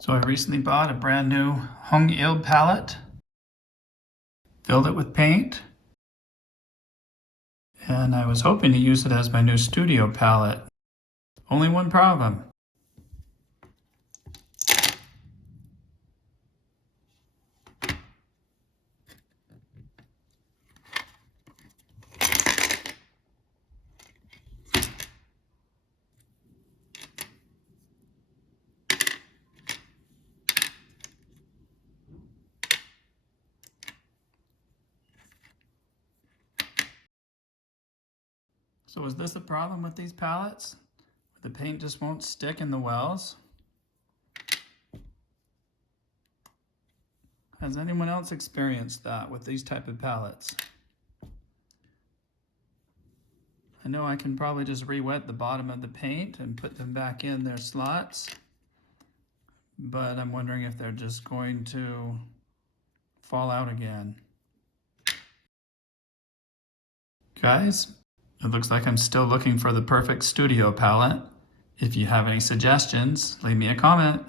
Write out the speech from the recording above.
So I recently bought a brand new Heung Il palette, filled it with paint, and I was hoping to use it as my new studio palette. Only one problem. So is this a problem with these palettes? The paint just won't stick in the wells? Has anyone else experienced that with these type of palettes? I know I can probably just re-wet the bottom of the paint and put them back in their slots, but I'm wondering if they're just going to fall out again. Guys, it looks like I'm still looking for the perfect studio palette. If you have any suggestions, leave me a comment.